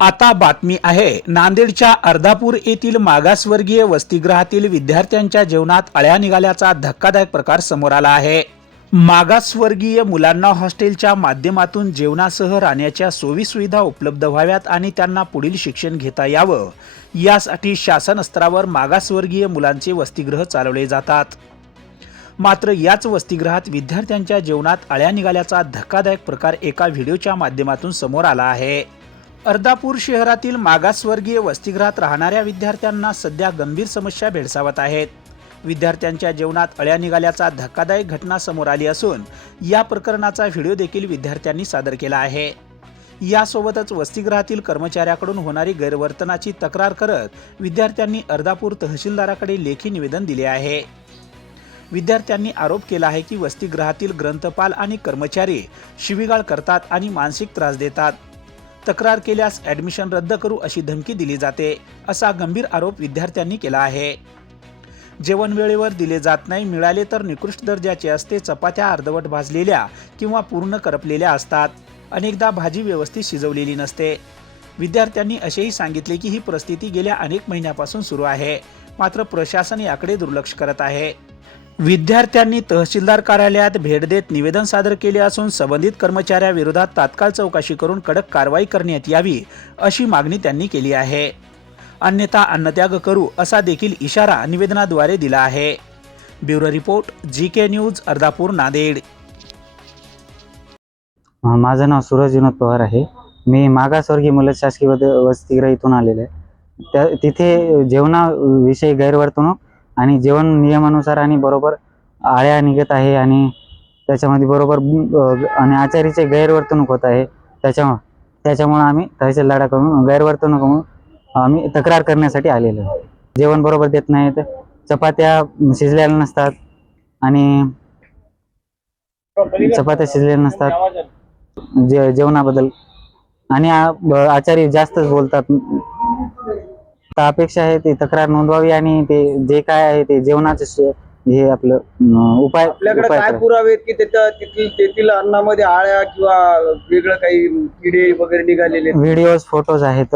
आता बातमी आहे. नांदेडच्या अर्धापूर येथील मागासवर्गीय वसतिगृहातील विद्यार्थ्यांच्या जेवणात अळ्या निघाल्याचा धक्कादायक प्रकार समोर आला आहे. मागासवर्गीय मुलांना हॉस्टेलच्या माध्यमातून जेवणासह राहण्याच्या सोयीसुविधा उपलब्ध व्हाव्यात आणि त्यांना पुढील शिक्षण घेता यावं. यासाठी शासन स्तरावर मागासवर्गीय मुलांचे वसतिगृह चालवले जातात. मात्र याच वसतिगृहात विद्यार्थ्यांच्या जेवणात अळ्या निघाल्याचा धक्कादायक प्रकार एका व्हिडिओच्या माध्यमातून समोर आला आहे. अर्धापूर शहरातील मागासवर्गीय वसतिगृहात राहणाऱ्या विद्यार्थ्यांना सध्या गंभीर समस्या भेडसावत आहेत. विद्यार्थ्यांच्या जेवणात अळ्या निघाल्याचा धक्कादायक घटना समोर आली असून या प्रकरणाचा व्हिडिओ देखील विद्यार्थ्यांनी सादर केला आहे. यासोबतच वसतिगृहातील कर्मचाऱ्याकडून होणारी गैरवर्तनाची तक्रार करत विद्यार्थ्यांनी अर्धापूर तहसीलदाराकडे लेखी निवेदन दिले आहे. विद्यार्थ्यांनी आरोप केला आहे की वसतिगृहातील ग्रंथपाल आणि कर्मचारी शिवीगाळ करतात आणि मानसिक त्रास देतात. तक्रार केल्यास ॲडमिशन रद्द करू अशी धमकी दिली जाते असा गंभीर आरोप विद्यार्थ्यांनी केला आहे. जेवण वेळेवर दिले जात नाही मिळाले तर निकृष्ट दर्जाचे असते चपात्या अर्धवट भाजलेल्या किंवा पूर्ण करपलेल्या असतात. अनेकदा भाजी व्यवस्थित शिजवलेली नसते. विद्यार्थ्यांनी असेही सांगितले की ही परिस्थिती गेल्या अनेक महिन्यापासून सुरू आहे. मात्र प्रशासन याकडे दुर्लक्ष करत आहे. विद्यार्थ्यांनी तहसीलदार कार्यालयात भेट देत निवेदन सादर केले असून संबंधित कर्मचाऱ्याविरोधात तात्काळ चौकशी करून कडक कारवाई करण्यात यावी अशी मागणी त्यांनी केली आहे. अन्यथा अन्नत्याग करू असा देखील इशारा निवेदनाद्वारे दिला आहे. Bureau report G K news Ardhapur Nanded. माझं नाव सूरज विनोद पवार आहे. मी मागासवर्गीय मुलं शासकीय वसतिगृह इथून आलेलो आहे. त्या तिथे जेवणाविषयी गैरवर्तणूक आणि जेवण नियमानुसार आणि बरोबर आळ्या निघत आहे आणि त्याच्यामध्ये बरोबर आणि आचारीचे गैरवर्तणूक होत आहे. त्याच्या त्याच्यामुळं आम्ही तहसीलदाराकडून गैरवर्तणूक म्हणून आम्ही तक्रार करण्यासाठी आलेलो आहे. जेवण बरोबर देत नाहीत चपात्या शिजलेल्या नसतात आणि चपात्या शिजलेल्या नसतात. जे जेवणाबद्दल. आणि आचारी जास्तच बोलतात. तर अपेक्षा आहे ते तक्रार नोंदवावी आणि ते जे काय आहे ते जेवणाचे हे आपलं उपाय आपल्याकडे उपाय काय करा. पुरावे आहेत की त्याच्या तिथील तेथील अन्नामध्ये आळ्या किंवा वेगळं काही किडे वगैरे निघालेले आहेत? व्हिडिओज फोटोज आहेत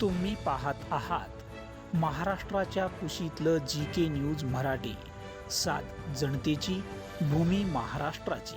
तुम्ही पाहत आहात महाराष्ट्राच्या कुशीतलं जी के न्यूज मराठी सात जनतेची भूमी महाराष्ट्राची